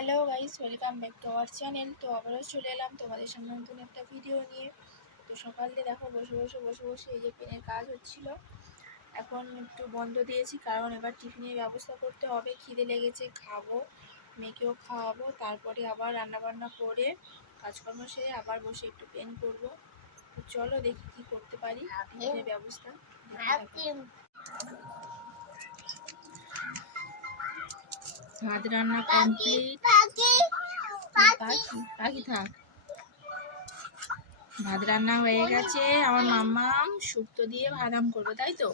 Hello guys welcome back to our channel তো আবারও চলে এলাম তোমাদের সামনে নতুন একটা ভিডিও নিয়ে। তো সকাল দিয়ে দেখো বসে বসে বসে বসে এই যে পেনের কাজ হচ্ছিল। এখন একটু বন্ধ দিয়েছি কারণ এবার টিফিনের ব্যবস্থা করতে হবে। খিদে লেগেছে খাব মেয়েকেও খাওয়াবো তারপরে আবার রান্নাবান্না করে কাজকর্ম সেরে আবার বসে একটু পেন করব। তো চলো দেখি কী করতে পারি টিফিনের ব্যবস্থা। ভাত রান্না কমপ্লিট পাখি থাক। ভাত রান্না হয়ে গেছে। আমার মাম্মাম শুক্তো দিয়ে ভাদাম করব তাই তো?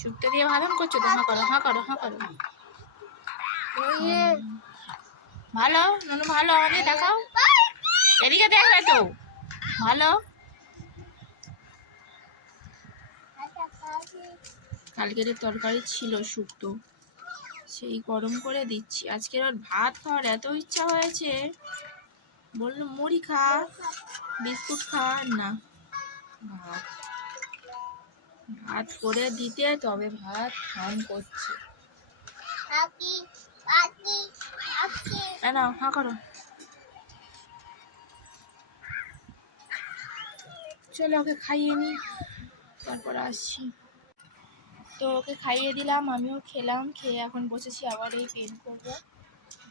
শুক্তো দিয়ে ভাদাম করছ তো? হাঁ করো হাঁ করো হাঁ করো। ভালো? ননু ভালো? আমাদের দেখাও। এদিকে দেখবে তো। ভালো? কালকের তরকারি ছিল শুক্তো। সেই গরম করে দিচ্ছি। আজকের ওর ভাত খাওয়ার এত ইচ্ছা হয়েছে। বলল, মুড়ি খা, বিস্কুট খা না। ভাত। ভাত করে দিতে, তবে ভাত খান করছে। না হা করো। চলো, ওকে খাইয়ে নি। তারপর আসছি। তো ওকে খাইয়ে দিলাম, আমিও খেলাম, খেয়ে এখন বসেছি আবার এই পেন করব।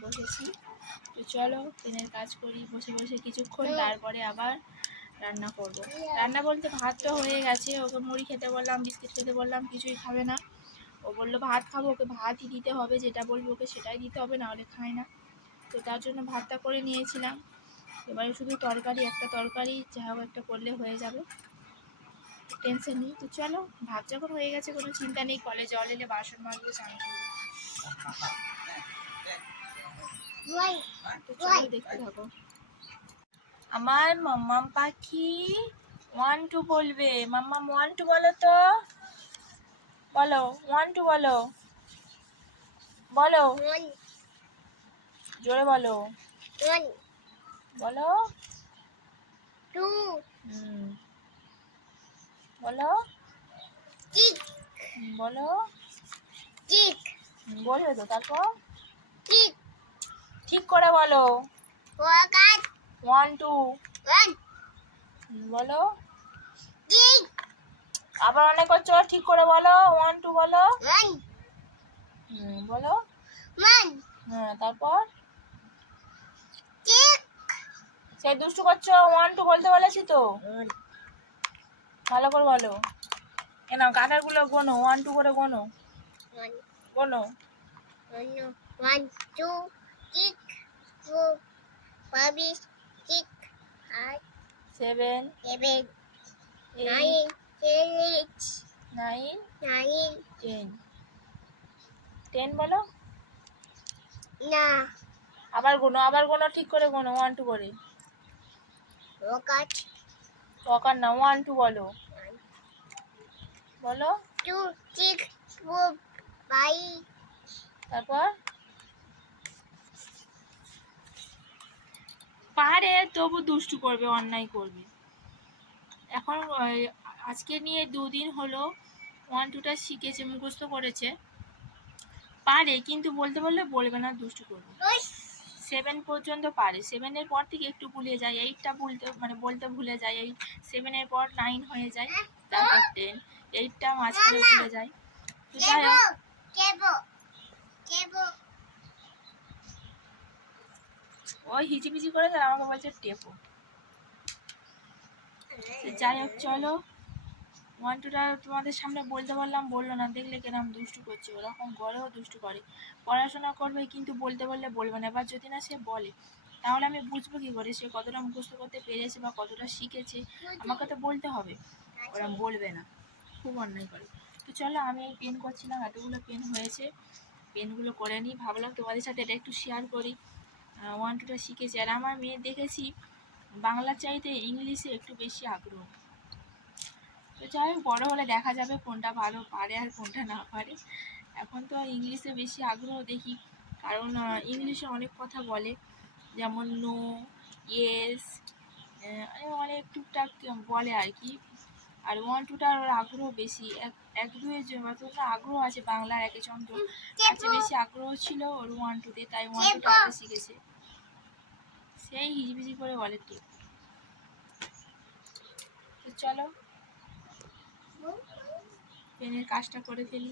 বসেছি। তো চলো পেনের কাজ করি, বসে বসে কিছুক্ষণ, তারপরে আবার রান্না করব। রান্না বলতে ভাত তো হয়ে গেছে, ওকে মুড়ি খেতে বললাম, বিস্কিট খেতে বললাম, কিছুই খাবে না। ও বলল, ভাত খাব, ওকে ভাতই দিতে হবে, যেটা বলব ওকে সেটাই দিতে হবে, নাহলে খায় না। তো তার জন্য ভাতটা করে নিয়েছিলাম। এবারে শুধু তরকারি, একটা তরকারি, যা হোক একটা করলে হয়ে যাবে। টেনশন নেই। তো চলো ভাত যখন হয়ে গেছে কোনো চিন্তা নেই কলে জল এলে বাসন মাজবো স্নান করব। দেখতে থাকো। আমার মাম্মাম পাখি ওয়ান টু বলবে। মাম্মাম ওয়ান টু বলো তো। বলো ওয়ান টু বলো। বলো। জোরে বলো। বলো। হুম। বলো। হুম, বলো। হুম, বলবে তো তারপর? ঠিক করে বলো। ওয়ান। টু বলো আবার অনেক করছ ঠিক করে বলো। ওয়ান। টু বলো। বলো হ্যাঁ তারপর? সেই দুষ্টু করছ ওয়ান টু বলতে বলেছি তো? ভালো করে বলো। এ নাও কাটারগুলো গোনো ওয়ান টু করে গোনো। গোনো। One two kick four, five, kick five, seven seven, eight nine, eight, nine nine, ten ten বলো? না। আবার গোনো আবার গোনো ঠিক করে গোনো ওয়ান টু করে। রকাট টকার না ওয়ান টু বলো। বলো। six, four, five, তারপর? পারে তবু দুষ্টু করবে অন্যায় করবে। এখন আজকে নিয়ে দুদিন হলো ওয়ান টুটা শিখেছে মুখস্থ করেছে। পারে কিন্তু বলতে বললে বলবে না দুষ্টু করবে। সেভেন পর্যন্ত পারে। সেভেনের পর থেকে একটু ভুলে যায় এইটটা বলতে মানে বলতে ভুলে যায় এই সেভেনের পর নাইন হয়ে যায় তারপর টেন এইটটা মাঝখানে ভুলে যায়। তো যাই হোক। ওই হিচিপিচি করে তার আমাকে বলছে টেপো। যাই হোক চলো। ওয়ান টুটা তোমাদের সামনে বলতে পারলাম, বলল না, দেখলে কেরম দুষ্টু করছে, ওরকম গড়েও দুষ্টু করে। পড়াশোনা করবে কিন্তু বলতে বললে বলবে না, এবার যদি না সে বলে, তাহলে আমি বুঝব কী করে, সে কতটা মুখস্থ করতে পেরেছে বা কতটা শিখেছে, আমাকে তো বলতে হবে। ওরা বলবে না, খুব অন্যায় করে। তো চলো, আমি এই পেন করছিলাম, এতগুলো পেন হয়েছে। পেনগুলো করে নিই, ভাবলাম তোমাদের সাথে এটা একটু শেয়ার করি। ওয়ান টুটা শিখেছি। আর আমার মেয়ে দেখেছি, বাংলা চাইতে ইংলিশে একটু বেশি আগ্রহ। তো যাই হোক, বড়ো হলে দেখা যাবে কোনটা ভালো পারে আর কোনটা না পারে। এখন তো আর ইংলিশে বেশি আগ্রহ দেখি, কারণ ইংলিশে অনেক কথা বলে। যেমন নো ইয়েস অনেক টুকটাক বলে আর কি। আর ওয়ান টুটার ওর আগ্রহ বেশি। এক এক দুয়ের অতটা আগ্রহ আছে বাংলার একে চন্দ্র চেয়ে বেশি আগ্রহ ছিল ওর ওয়ান টুতে তাই ওয়ান টুটা আগে শিখেছে। সেই হিজিবিজি করে বলে তো চলো পেনের কাজটা করে ফেলি।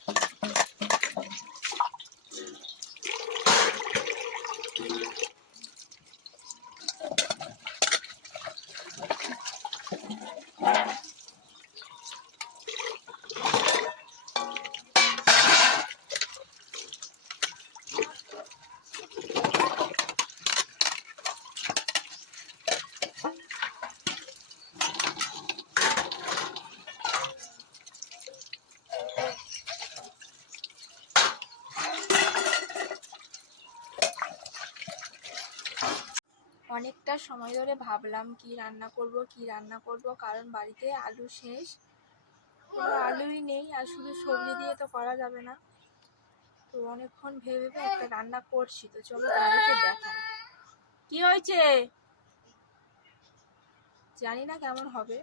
অনেকটা সময় ধরে ভাবলাম কি রান্না করব, কি রান্না করব, কারণ বাড়িতে আলু শেষ। কোনো আলুই নেই আর শুধু সবজি দিয়ে তো করা যাবে না। তো অনেকক্ষণ ভেবে ভেবে একটা রান্না করছি, তো চলো তোমাদেরকে দেখাই। কি হয়েছে? জানি না কেমন হবে।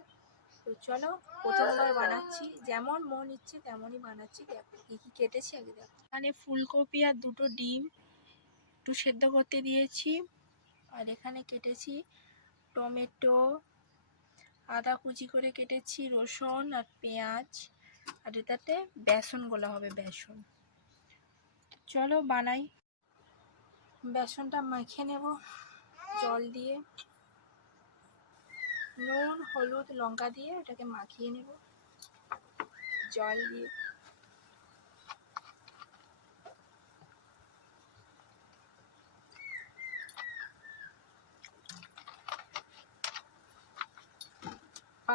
তো চলো প্রথমবার বানাচ্ছি। যেমন মন ইচ্ছে তেমনই বানাচ্ছি। দেখো কি কি কেটেছি আগে দেখো। এখানে ফুলকপি আর দুটো ডিম একটু সেদ্ধ করতে দিয়েছি। আর এখানে কেটেছি টমেটো, আদা কুচি করে কেটেছি, রসুন আর পেঁয়াজ। আর এটাতে বেসন গোলা হবে, বেসন। চলো বানাই। বেসনটা মেখে নেব জল দিয়ে। নুন, হলুদ, লঙ্কা দিয়ে এটাকে মাখিয়ে নেব। জল দিয়ে।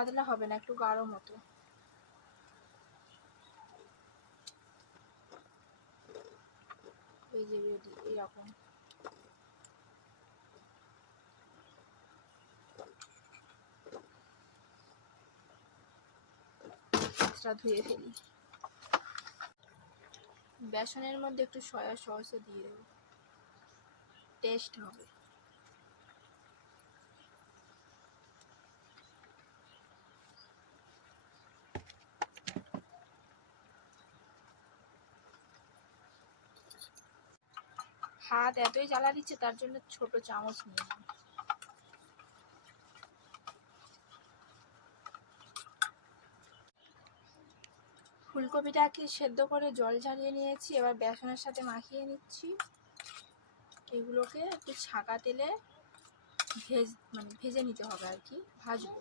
পাতলা হবে না, একটু গাঢ় মতো। এই যে রেডি মাছটা ধুয়ে ফেলি। বেসনের মধ্যে একটু সয়া সসও দিয়ে দেবো। টেস্ট হবে। হাত এতই জ্বালা দিচ্ছে, তার জন্য ছোট চামচ নিয়ে ফুলকপিটাকে সেদ্ধ করে জল ঝারিয়ে নিয়েছি, এবার বেসনের সাথে মাখিয়ে নিচ্ছি। এগুলোকে একটু ছাকা তেলে ভেজ মানে ভেজে নিতে হবে আর কি, ভাজবো।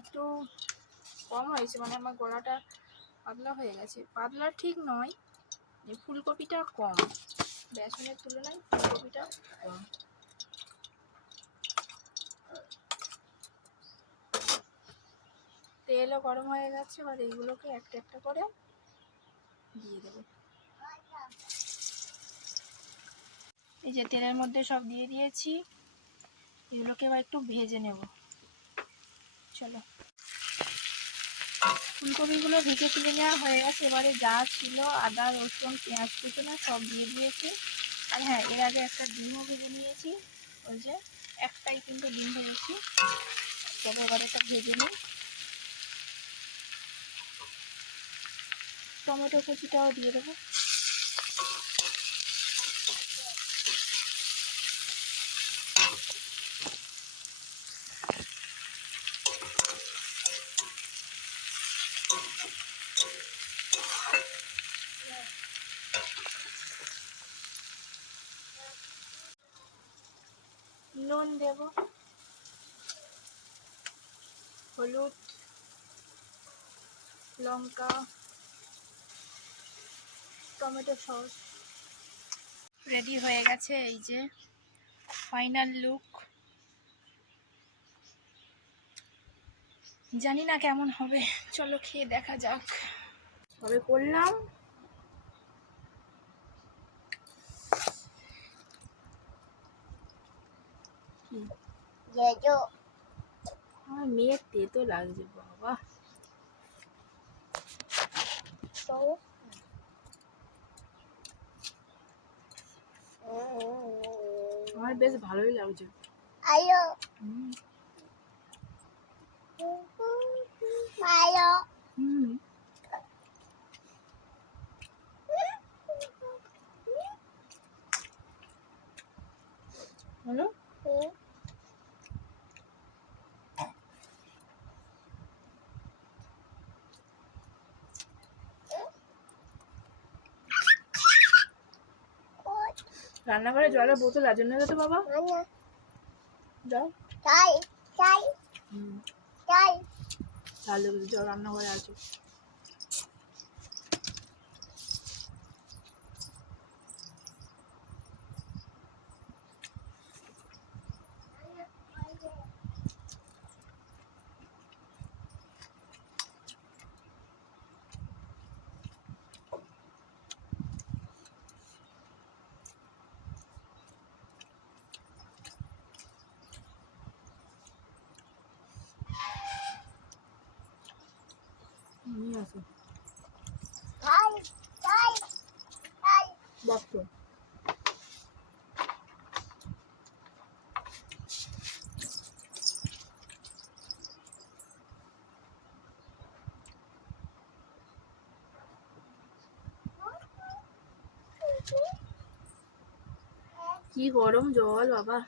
একটু কম হয়েছে মানে আমার গলাটা পাতলা হয়ে গেছে। পাতলা ঠিক নয় এই ফুলকপিটা কম। বেসনের তুলনায় ফুলকপিটা কম। তেলও গরম হয়ে গেছে, এবার এইগুলোকে একটা একটা করে দিয়ে দেবো। এই যে তেলের মধ্যে সব দিয়ে দিয়েছি, এগুলোকে এবার একটু ভেজে নেব। চলো। ফুলকপিগুলো ভেজে তুলে নেওয়া হয়ে গেছে। এবারে যা ছিল, আদা, রসুন, পেঁয়াজ কুচনো সব দিয়ে দিয়েছি। আর হ্যাঁ এর আগে একটা ডিমও ভেজে নিয়েছি। ওই যে একটাই কিন্তু ডিম ভেজেছি। চলো এবার এটা ভেজে নিই। টমেটো কুচিটাও দিয়ে দেবো নুন দেব হলুদ লঙ্কা টমেটো সস। রেডি হয়ে গেছে এই যে ফাইনাল লুক জানি না কেমন হবে চলো খেয়ে দেখা যাক। তবে করলাম জেজো আমার মেয়ের তেতো লাগছে বাবা। তো আমার বেশ ভালোই লাগছে। আয়ো। আয়ো। হুম হলো রান্নাঘরে জলের বোতল আজ না তো বাবা। যাও। চাই চাই চাই তাহলে জল রান্নাঘরে আছে। নিয়ে আসো চাই চাই চাই বক্ত কি গরম জল বাবা